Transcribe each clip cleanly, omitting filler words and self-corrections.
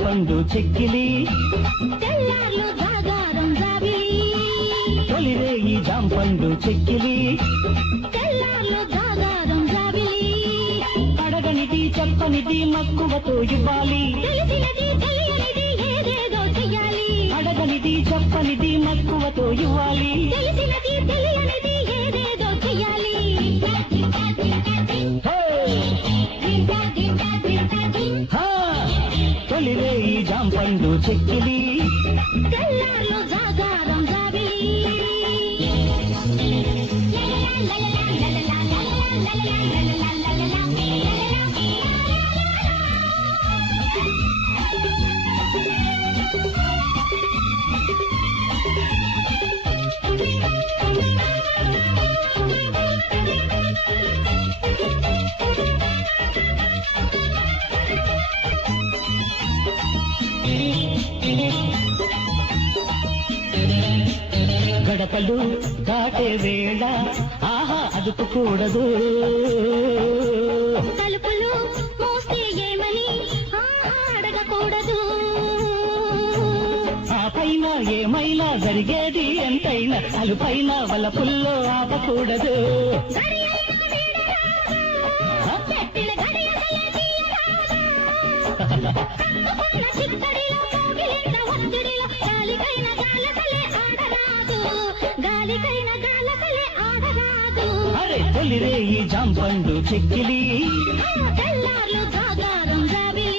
జాంపండు చెక్కిలి తెల్లార్లు జాగారం జాబిలి తొలిరే ఈ జాంపండు చెక్కిలి తెల్లార్లు జాగారం జాబిలి అడగనిది చెప్పనిది మక్కువతో ఇవ్వాలి తెలిసినది తెలియనిది ఏదేదో చెయ్యాలి అడగనిది చెప్పనిది మక్కువతో ఇవ్వాలి తెలిసినది తెలియనిది ఏదేదో చెయ్యాలి హే! హా! తొలిరే ఈ జాంపండు చెక్కిలి తెల్లార్లు జాగారం జాబిలి గడపలు దాటే వేళ ఆహా అదుపుకూడదు తలుపులు మోస్తే ఏమని అడగకూడదు ఆ పైన ఏమైనా జరిగేది ఎంతైనా అలుపైన వలపుల్లో ఆపకూడదు పెట్టిన గడియలే తీయరాదా? కప్పుకున్న చిత్తడిలో కోగిలింత ఒత్తిడిలో గాలికైన గాలకలే ఆడరాదు గాలికైన గాలకలే ఆడరాదు అరే తొలిరే ఈ జాంపండు చెక్కిలి తెల్లార్లు జాగారం జాబిలి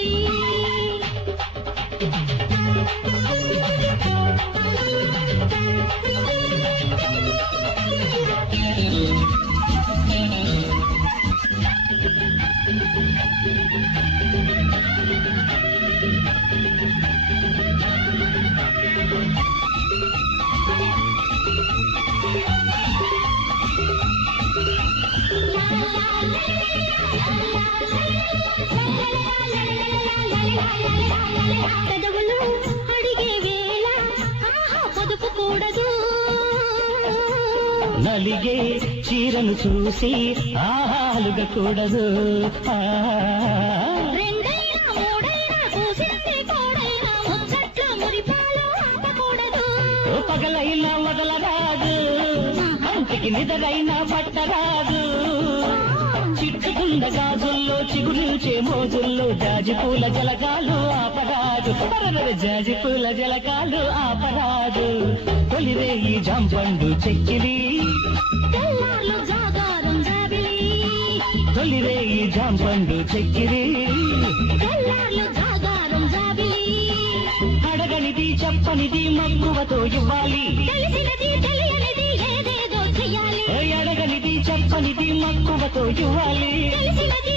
పెదవులు అడిగే వేళ పొదుపు కూడదు నలిగే చీరను చూసి ఆహాలుగకూడదు రెండైనా మూడైనా కూసింది కోడైనా ముచ్చట్లు మురిపాలు ఆపకూడదు పగలైనా వదలరాదు కంటికి నిదరైనా పట్టరాదు చిట్టుకుండ గాజుల్లో చిగురించే మోజుల్లో జాజిపూల జలకాలు ఆపరాదు జాజిపూల జలకాలు ఆపరాదు తొలిరే ఈ జాంపండు చెక్కిలి తెల్లార్లు జాగారం జాబిలి తొలిరే ఈ జాంపండు చెక్కిలి తెల్లార్లు జాగారం జాబిలి అడగనిది చెప్పనిది మక్కువతో ఇవ్వాలి తెలిసినది తెలియనిది ఏదేదో చెయ్యాలి అడగనిది చెప్పనిది మక్కువతో ఇవ్వాలి తెలిసినది